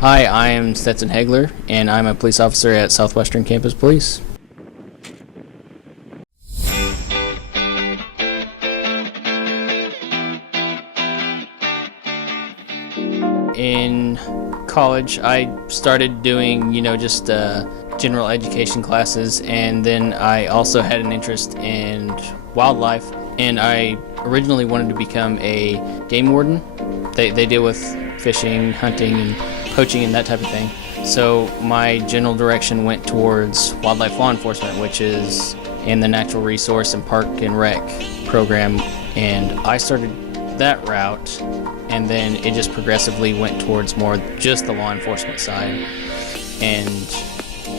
Hi, I am Stetson Haigler, and I'm a police officer at Southwestern Campus Police. In college, I started doing, just general education classes, and then I also had an interest in wildlife, and I originally wanted to become a game warden. They deal with fishing, hunting, and poaching and that type of thing. So my general direction went towards wildlife law enforcement, which is in the Natural Resource and Park and Rec program, and I started that route, and then it just progressively went towards more just the law enforcement side, and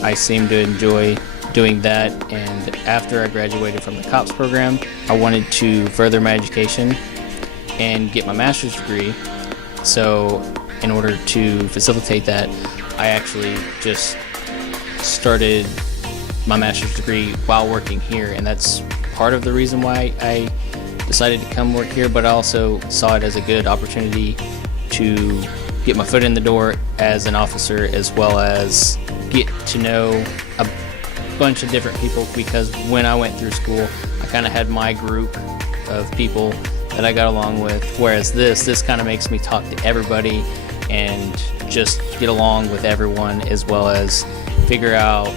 I seemed to enjoy doing that. And after I graduated from the COPS program, I wanted to further my education and get my master's degree. So in order to facilitate that, I actually just started my master's degree while working here, and that's part of the reason why I decided to come work here, but I also saw it as a good opportunity to get my foot in the door as an officer, as well as get to know a bunch of different people, because when I went through school, I kind of had my group of people that I got along with, whereas this kind of makes me talk to everybody and just get along with everyone, as well as figure out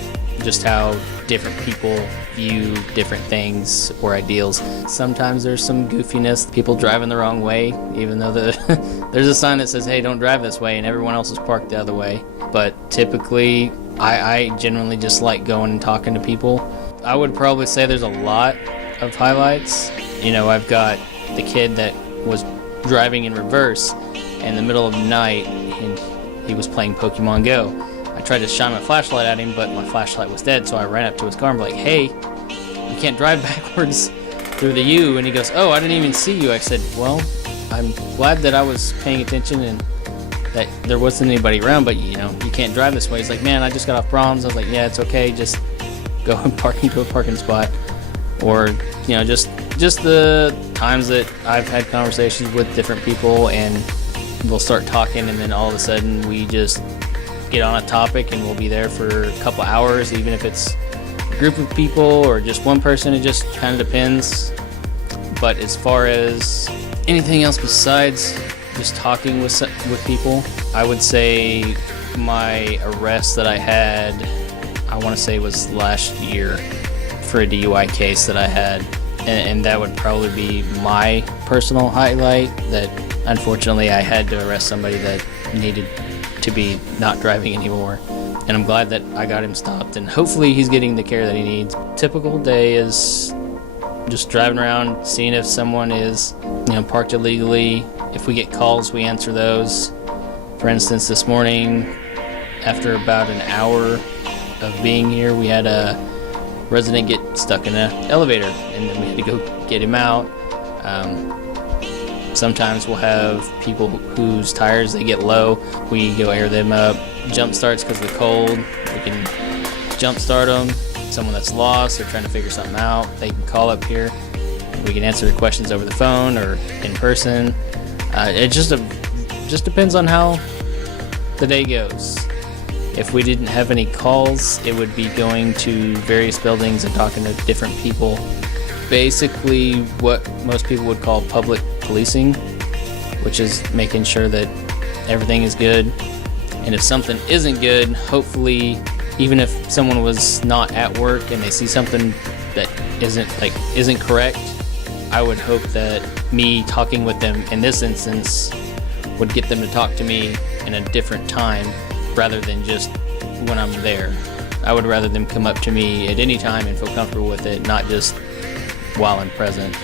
just how different people view different things or ideals. Sometimes there's some goofiness, people driving the wrong way, even though there's a sign that says, hey, don't drive this way, and everyone else is parked the other way. But typically, I genuinely just like going and talking to people. I would probably say there's a lot of highlights. I've got the kid that was driving in reverse in the middle of the night, and he was playing Pokémon Go. I tried to shine my flashlight at him, but my flashlight was dead, so I ran up to his car and was like, hey, you can't drive backwards through the U. And he goes, oh, I didn't even see you. I said, well, I'm glad that I was paying attention and that there wasn't anybody around, but you can't drive this way. He's like, man, I just got off Brahms. I was like, yeah, it's okay, just go and park into a parking spot. Or just the times that I've had conversations with different people, and we'll start talking, and then all of a sudden we just get on a topic, and we'll be there for a couple hours, even if it's a group of people or just one person. It just kind of depends. But as far as anything else besides just talking with people, I would say my arrest that I had, I want to say was last year for a DUI case that I had, and that would probably be my personal highlight, that unfortunately I had to arrest somebody that needed to be not driving anymore, and I'm glad that I got him stopped, and hopefully he's getting the care that he needs. Typical day is just driving around, seeing if someone is parked illegally. If we get calls, we answer those. For instance, this morning, after about an hour of being here, we had a resident get stuck in an elevator, and then we had to go get him out. Sometimes we'll have people whose tires, they get low. We go air them up. Jump starts because of the cold. We can jump start them. Someone that's lost or trying to figure something out, they can call up here. We can answer their questions over the phone or in person. It just depends on how the day goes. If we didn't have any calls, it would be going to various buildings and talking to different people. Basically what most people would call public policing, which is making sure that everything is good. And if something isn't good, hopefully, even if someone was not at work and they see something that isn't correct, I would hope that me talking with them in this instance would get them to talk to me in a different time rather than just when I'm there. I would rather them come up to me at any time and feel comfortable with it, not just while I'm present.